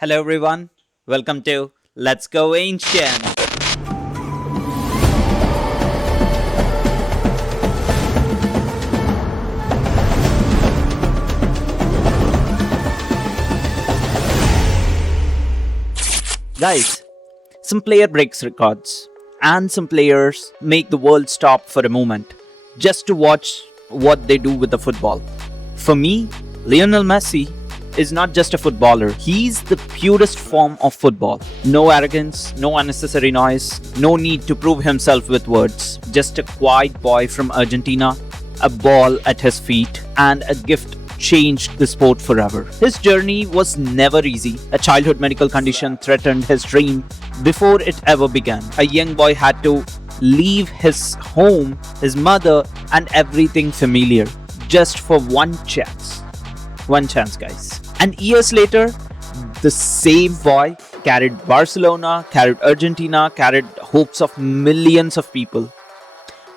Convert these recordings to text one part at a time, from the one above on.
Hello everyone, welcome to Let's Go Ancient. Guys, some player breaks records and some players make the world stop for a moment just to watch what they do with the football. For me, Lionel Messi is not just a footballer, he's the purest form of football. No arrogance, no unnecessary noise, no need to prove himself with words. Just a quiet boy from Argentina, a ball at his feet, and a gift changed the sport forever. His journey was never easy. A childhood medical condition threatened his dream before it ever began. A young boy had to leave his home, his mother, and everything familiar just for one chance. One chance, guys. And years later, the same boy carried Barcelona, carried Argentina, carried hopes of millions of people,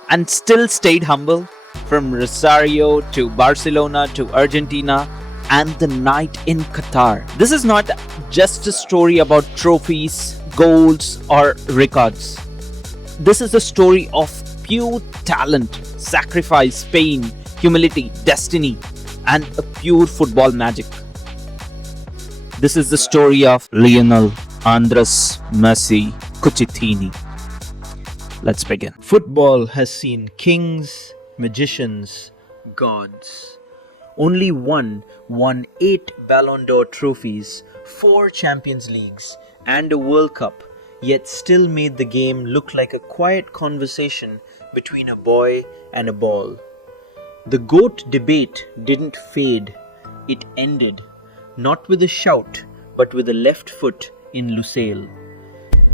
and still stayed humble. From Rosario to Barcelona to Argentina and the night in Qatar. This is not just a story about trophies, goals, or records. This is the story of pure talent, sacrifice, pain, humility, destiny, and a pure football magic. This is the story of Lionel Andres Messi Cucitini. Let's begin. Football has seen kings, magicians, gods. Only one won 8 Ballon d'Or trophies, 4 Champions Leagues, and a World Cup, yet still made the game look like a quiet conversation between a boy and a ball. The GOAT debate didn't fade, it ended, not with a shout, but with a left foot in Lusail.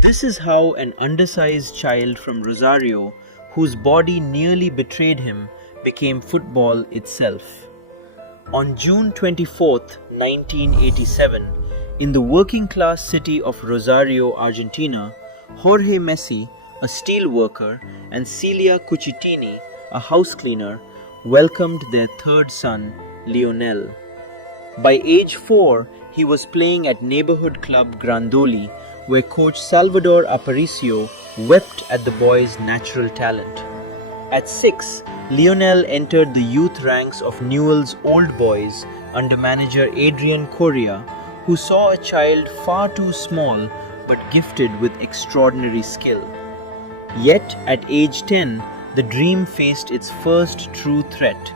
This is how an undersized child from Rosario, whose body nearly betrayed him, became football itself. On June 24, 1987, in the working-class city of Rosario, Argentina, Jorge Messi, a steel worker, and Celia Cucitini, a house cleaner, welcomed their third son, Lionel. By age 4, he was playing at neighborhood club Grandoli, where coach Salvador Aparicio wept at the boy's natural talent. At 6, Lionel entered the youth ranks of Newell's Old Boys under manager Adrian Correa, who saw a child far too small but gifted with extraordinary skill. Yet, at age 10, the dream faced its first true threat.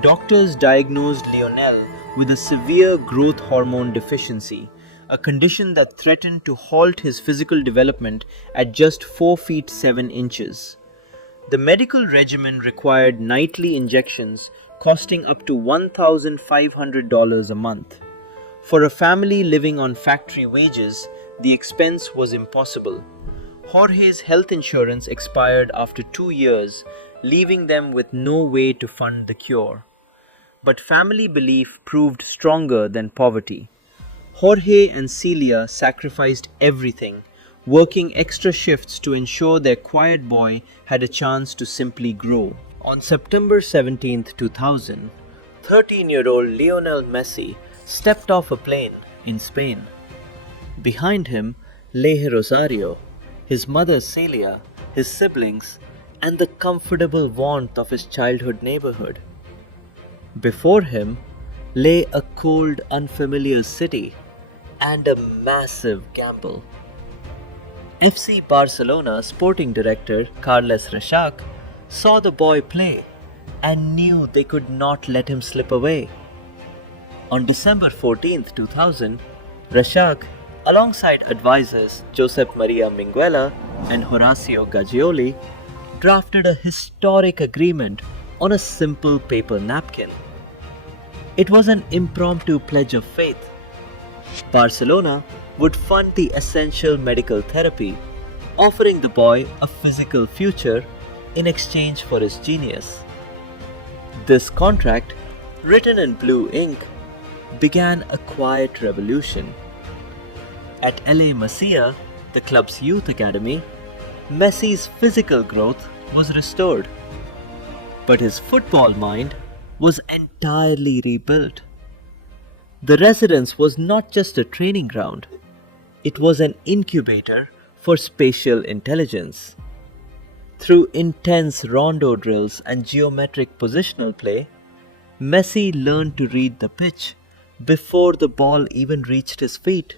Doctors diagnosed Lionel with a severe growth hormone deficiency, a condition that threatened to halt his physical development at just 4 feet 7 inches. The medical regimen required nightly injections costing up to $1,500 a month. For a family living on factory wages, the expense was impossible. Jorge's health insurance expired after 2 years, leaving them with no way to fund the cure. But family belief proved stronger than poverty. Jorge and Celia sacrificed everything, working extra shifts to ensure their quiet boy had a chance to simply grow. On September 17, 2000, 13-year-old Lionel Messi stepped off a plane in Spain. Behind him lay Rosario, his mother Celia, his siblings, and the comfortable warmth of his childhood neighborhood. Before him lay a cold, unfamiliar city and a massive gamble. FC Barcelona sporting director Carles Reixach saw the boy play and knew they could not let him slip away. On December 14, 2000, Reixach, alongside advisors Josep Maria Minguella and Horacio Gaggioli, drafted a historic agreement on a simple paper napkin. It was an impromptu pledge of faith. Barcelona would fund the essential medical therapy, offering the boy a physical future in exchange for his genius. This contract, written in blue ink, began a quiet revolution. At LA Masia, the club's youth academy, Messi's physical growth was restored, but his football mind was entirely rebuilt. The residence was not just a training ground, it was an incubator for spatial intelligence. Through intense rondo drills and geometric positional play, Messi learned to read the pitch before the ball even reached his feet.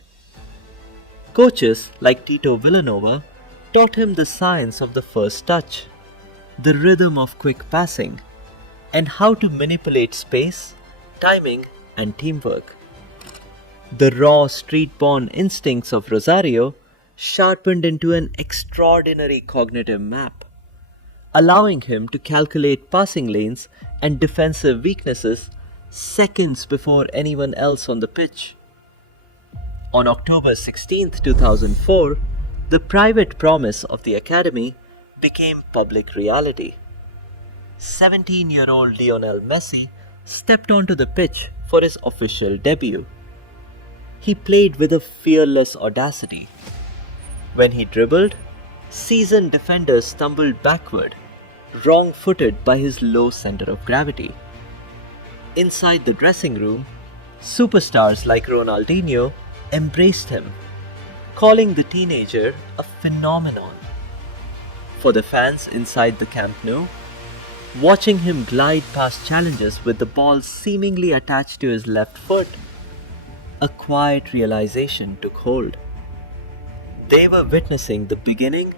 Coaches like Tito Villanova taught him the science of the first touch, the rhythm of quick passing, and how to manipulate space, timing, and teamwork. The raw street-born instincts of Rosario sharpened into an extraordinary cognitive map, allowing him to calculate passing lanes and defensive weaknesses seconds before anyone else on the pitch. On October 16, 2004, the private promise of the academy became public reality. 17-year-old Lionel Messi stepped onto the pitch for his official debut. He played with a fearless audacity. When he dribbled, seasoned defenders stumbled backward, wrong-footed by his low center of gravity. Inside the dressing room, superstars like Ronaldinho embraced him, calling the teenager a phenomenon. For the fans inside the Camp Nou, watching him glide past challenges with the ball seemingly attached to his left foot, a quiet realization took hold. They were witnessing the beginning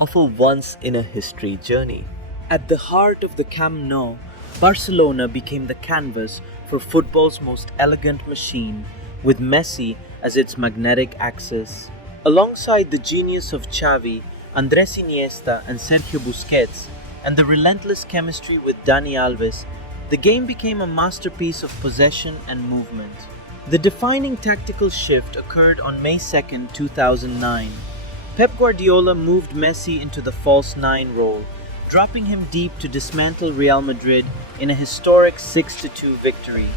of a once-in-a-history journey. At the heart of the Camp Nou, Barcelona became the canvas for football's most elegant machine, with Messi as its magnetic axis. Alongside the genius of Xavi, Andrés Iniesta and Sergio Busquets, and the relentless chemistry with Dani Alves, the game became a masterpiece of possession and movement. The defining tactical shift occurred on May 2, 2009. Pep Guardiola moved Messi into the false nine role, dropping him deep to dismantle Real Madrid in a historic 6-2 victory.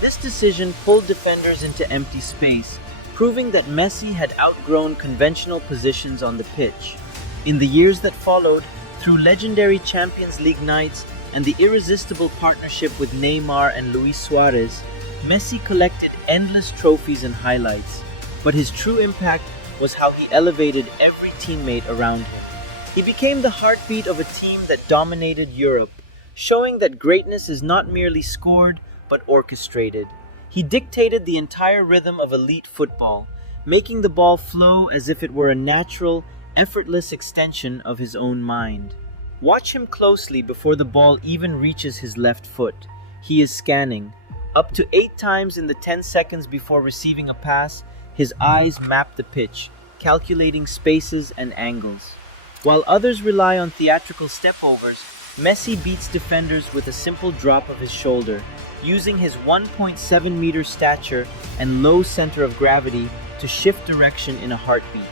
This decision pulled defenders into empty space, proving that Messi had outgrown conventional positions on the pitch. In the years that followed, through legendary Champions League nights and the irresistible partnership with Neymar and Luis Suarez, Messi collected endless trophies and highlights, but his true impact was how he elevated every teammate around him. He became the heartbeat of a team that dominated Europe, showing that greatness is not merely scored, but orchestrated. He dictated the entire rhythm of elite football, making the ball flow as if it were a natural, effortless extension of his own mind. Watch him closely before the ball even reaches his left foot. He is scanning. Up to 8 times in the 10 seconds before receiving a pass, his eyes map the pitch, calculating spaces and angles. While others rely on theatrical stepovers, Messi beats defenders with a simple drop of his shoulder, using his 1.7-meter stature and low center of gravity to shift direction in a heartbeat.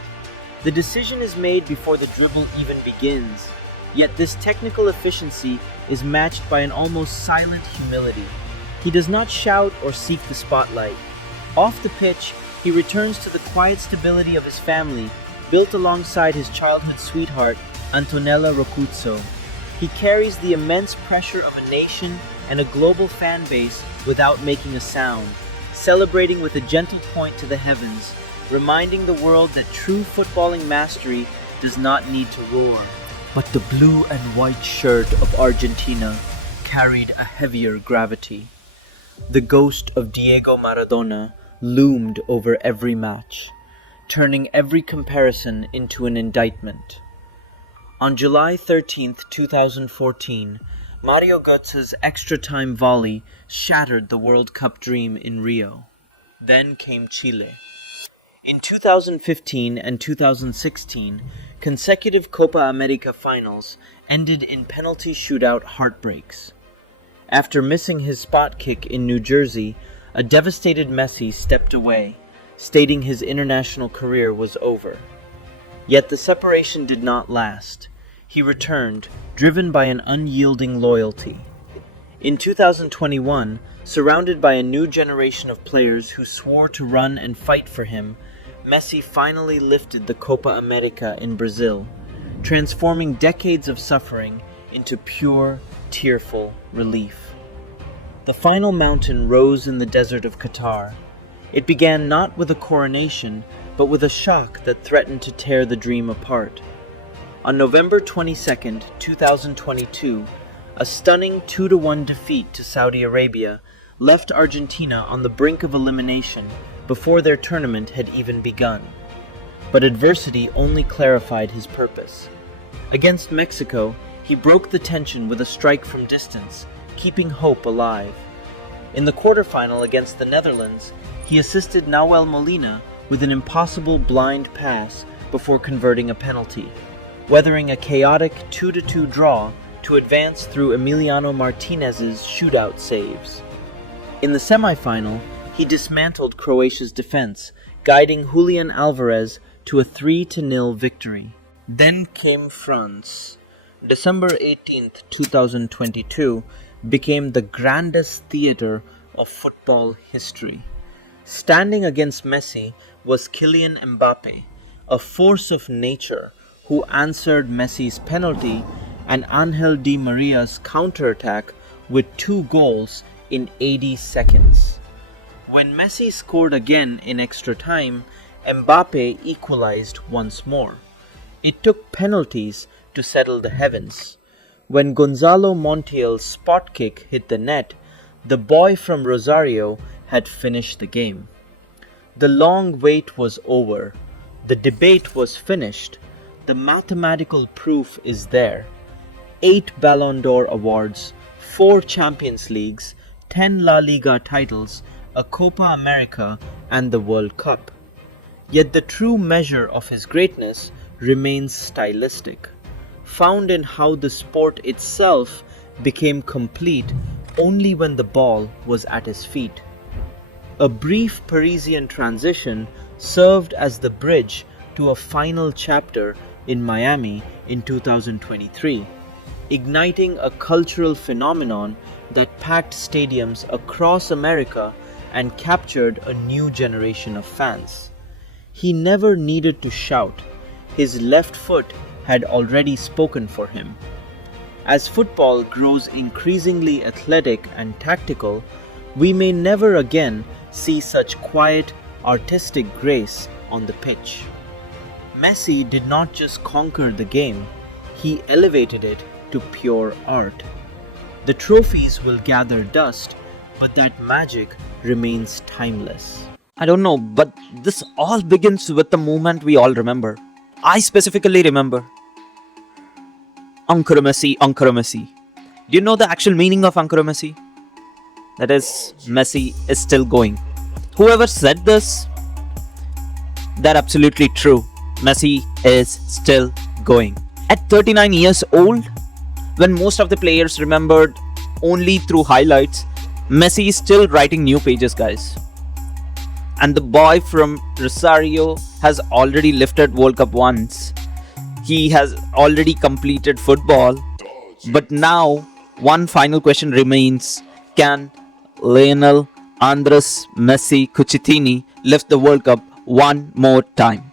The decision is made before the dribble even begins, yet this technical efficiency is matched by an almost silent humility. He does not shout or seek the spotlight. Off the pitch, he returns to the quiet stability of his family, built alongside his childhood sweetheart, Antonella Roccuzzo. He carries the immense pressure of a nation and a global fan base without making a sound, celebrating with a gentle point to the heavens, reminding the world that true footballing mastery does not need to roar. But the blue and white shirt of Argentina carried a heavier gravity. The ghost of Diego Maradona loomed over every match, turning every comparison into an indictment. On July 13, 2014, Mario Götze's extra-time volley shattered the World Cup dream in Rio. Then came Chile. In 2015 and 2016, consecutive Copa America finals ended in penalty shootout heartbreaks. After missing his spot kick in New Jersey, a devastated Messi stepped away, stating his international career was over. Yet the separation did not last. He returned, driven by an unyielding loyalty. In 2021, surrounded by a new generation of players who swore to run and fight for him, Messi finally lifted the Copa America in Brazil, transforming decades of suffering into pure, tearful relief. The final mountain rose in the desert of Qatar, It began not with a coronation, but with a shock that threatened to tear the dream apart. On November 22, 2022, a stunning 2-1 defeat to Saudi Arabia left Argentina on the brink of elimination before their tournament had even begun. But adversity only clarified his purpose. Against Mexico, he broke the tension with a strike from distance, keeping hope alive. In the quarterfinal against the Netherlands, he assisted Nahuel Molina with an impossible blind pass before converting a penalty, weathering a chaotic 2-2 draw to advance through Emiliano Martinez's shootout saves. In the semi-final, he dismantled Croatia's defense, guiding Julian Alvarez to a 3-0 victory. Then came France. December 18, 2022 became the grandest theater of football history. Standing against Messi was Kylian Mbappe, a force of nature who answered Messi's penalty and Angel Di Maria's counterattack with 2 goals in 80 seconds. When Messi scored again in extra time, Mbappe equalized once more. It took penalties to settle the heavens. When Gonzalo Montiel's spot kick hit the net, the boy from Rosario had finished the game. The long wait was over. The debate was finished. The mathematical proof is there. 8 Ballon d'Or awards, 4 Champions Leagues, 10 La Liga titles, a Copa America, and the World Cup. Yet the true measure of his greatness remains stylistic, found in how the sport itself became complete only when the ball was at his feet. A brief Parisian transition served as the bridge to a final chapter in Miami in 2023, igniting a cultural phenomenon that packed stadiums across America and captured a new generation of fans. He never needed to shout. His left foot had already spoken for him. As football grows increasingly athletic and tactical, we may never again see such quiet, artistic grace on the pitch. Messi did not just conquer the game, he elevated it to pure art. The trophies will gather dust, but that magic remains timeless. I don't know, but this all begins with the moment we all remember. I specifically remember Ankara Messi, Ankara Messi. Do you know the actual meaning of Ankara Messi? That is, Messi is still going. Whoever said this, that absolutely true. Messi is still going. At 39 years old, when most of the players remembered only through highlights, Messi is still writing new pages, guys. And the boy from Rosario has already lifted World Cup once. He has already completed football. But now, one final question remains. Can Lionel Andres Messi Cucitini lift the World Cup one more time?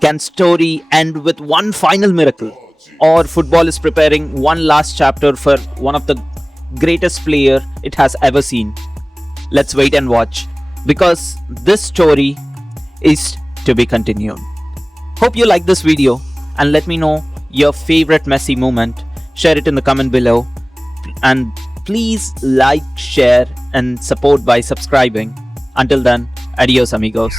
Can story end with one final miracle? Or football is preparing one last chapter for one of the greatest player it has ever seen? Let's wait and watch, because this story is to be continued. Hope you like this video and let me know your favorite Messi moment. Share it in the comment below, and please like, share and support by subscribing. Until then, adios amigos.